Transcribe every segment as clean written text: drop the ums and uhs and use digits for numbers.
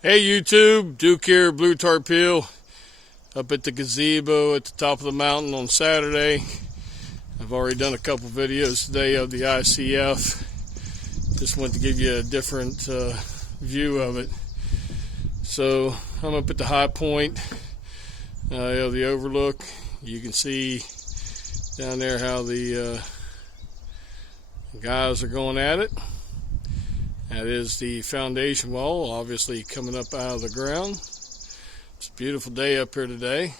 Hey YouTube, Duke here, Blue Tarpeel, up at the gazebo at the top of the mountain on Saturday. I've already done a couple videos today of the ICF. Just wanted to give you a different view of it. So I'm up at the high point of the overlook. You can see down there how the guys are going at it. That is the foundation wall, obviously coming up out of the ground. It's a beautiful day up here today.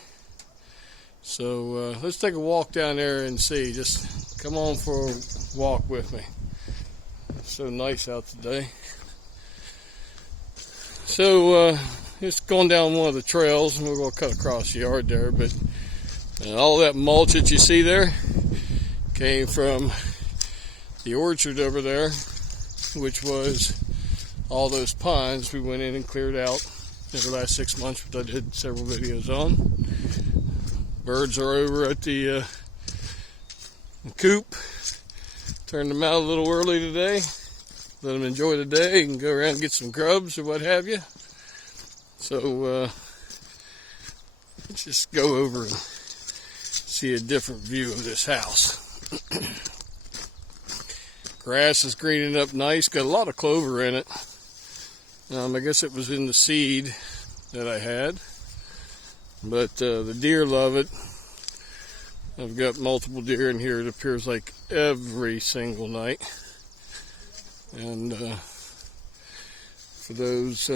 So let's take a walk down there and see. Just come on for a walk with me. It's so nice out today. So just going down one of the trails, and we're going to cut across the yard there. But all that mulch that you see there came from the orchard over there, which was all those pines we went in and cleared out in the last 6 months, which I did several videos on. Birds are over at the coop. Turned them out a little early today. Let them enjoy the day and go around and get some grubs or what have you. So let's just go over and see a different view of this house. Grass is greening up nice. Got a lot of clover in it. I guess it was in the seed that I had. But the deer love it. I've got multiple deer in here. It appears like every single night. And for those,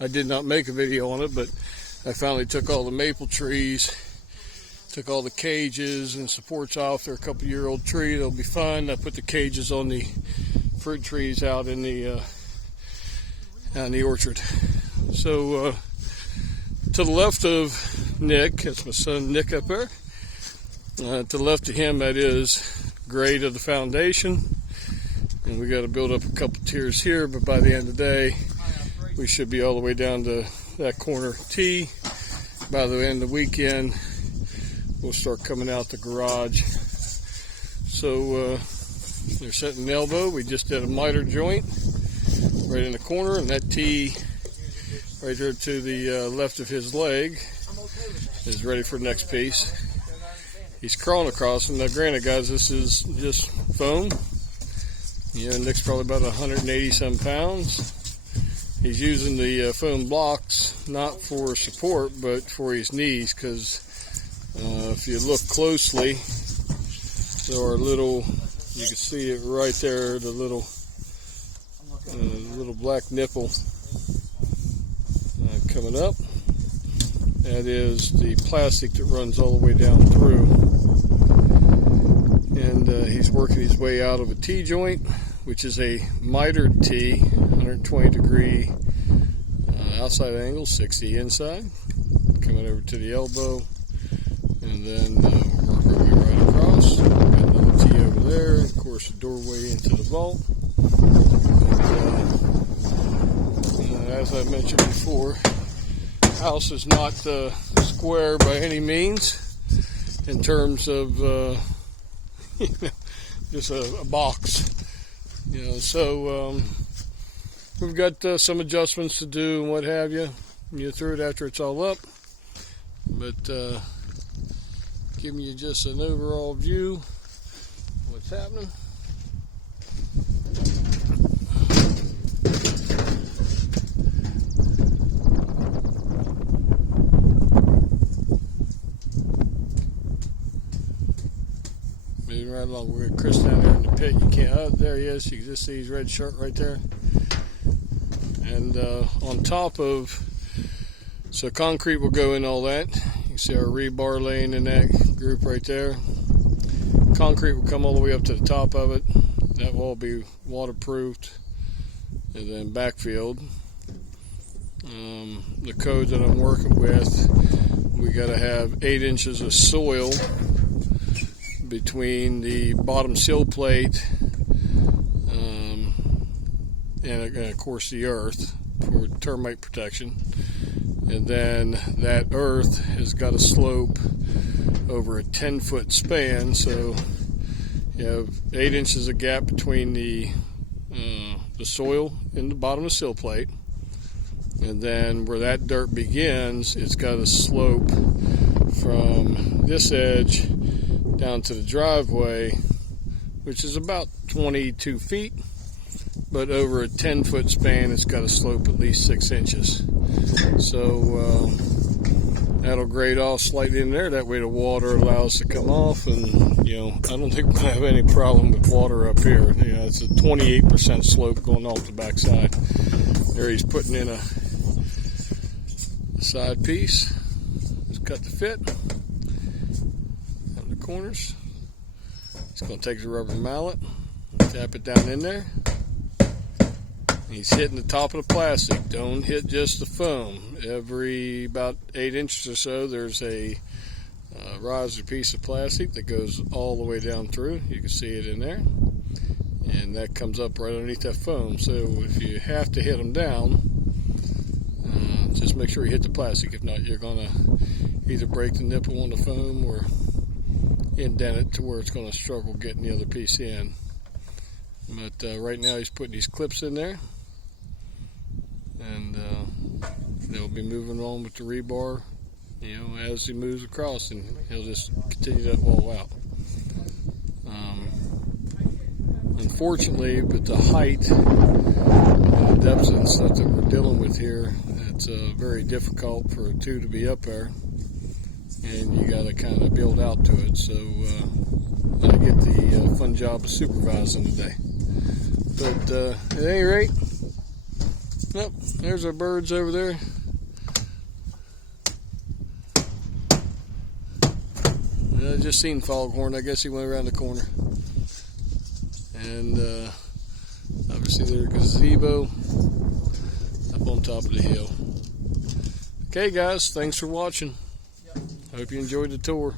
I did not make a video on it, but I finally took all the maple trees, took all the cages and supports off. They're a couple-year-old tree. They'll be fine. I put the cages on the fruit trees out in the orchard. So to the left of Nick, that's my son Nick up there. To the left of him, that is grade of the foundation. And we got to build up a couple tiers here, but by the end of the day, we should be all the way down to that corner T. By the end of the weekend, we'll start coming out the garage. So they're setting the elbow. We just did a miter joint right in the corner, and that T right there to the left of his leg is ready for the next piece. He's crawling across them. Now granted guys, this is just foam. Nick's probably about 180 some pounds. He's using the foam blocks not for support but for his knees, because if you look closely, there are little, you can see it right there, the little black nipple coming up. That is the plastic that runs all the way down through. And he's working his way out of a T-joint, which is a mitered T, 120 degree outside angle, 60 inside, coming over to the elbow. And then we'll work our way right across. Got another T over there. Of course, a doorway into the vault. And, as I mentioned before, the house is not square by any means in terms of just a box. So we've got some adjustments to do and what have you. You through it after it's all up. But giving you just an overall view of what's happening. Moving right along. We got Chris down there in the pit. You can't. Oh, there he is. You can just see his red shirt right there. And on top of, so concrete will go in all that. You can see our rebar laying in that group right there. Concrete will come all the way up to the top of it. That will all be waterproofed and then backfilled. The code that I'm working with, we got to have 8 inches of soil between the bottom sill plate and of course the earth for termite protection. And then that earth has got to slope over a 10-foot span, so you have 8 inches of gap between the soil in the bottom of the sill plate, And then where that dirt begins, it's got a slope from this edge down to the driveway, which is about 22 feet. But over a 10-foot span, it's got a slope at least 6 inches. So that'll grade off slightly in there. That way the water allows to come off. And, you know, I don't think we're going to have any problem with water up here. You know, it's a 28% slope going off the backside. There he's putting in a side piece. Just cut the fit on the corners. He's going to take the rubber mallet, tap it down in there. He's hitting the top of the plastic. Don't hit just the foam. Every about 8 inches or so, there's a riser piece of plastic that goes all the way down through. You can see it in there. And that comes up right underneath that foam. So if you have to hit them down, just make sure you hit the plastic. If not, you're going to either break the nipple on the foam or indent it to where it's going to struggle getting the other piece in. But right now he's putting these clips in there. And they'll be moving on with the rebar, you know, as he moves across, and he'll just continue that wall out. Unfortunately, with the height, depths and stuff that we're dealing with here, it's very difficult for a two to be up there, and you got to kind of build out to it. So I get the fun job of supervising today. But at any rate, yep, there's our birds over there. I just seen Foghorn. I guess he went around the corner. And obviously there's a gazebo up on top of the hill. Okay, guys, thanks for watching. Hope you enjoyed the tour.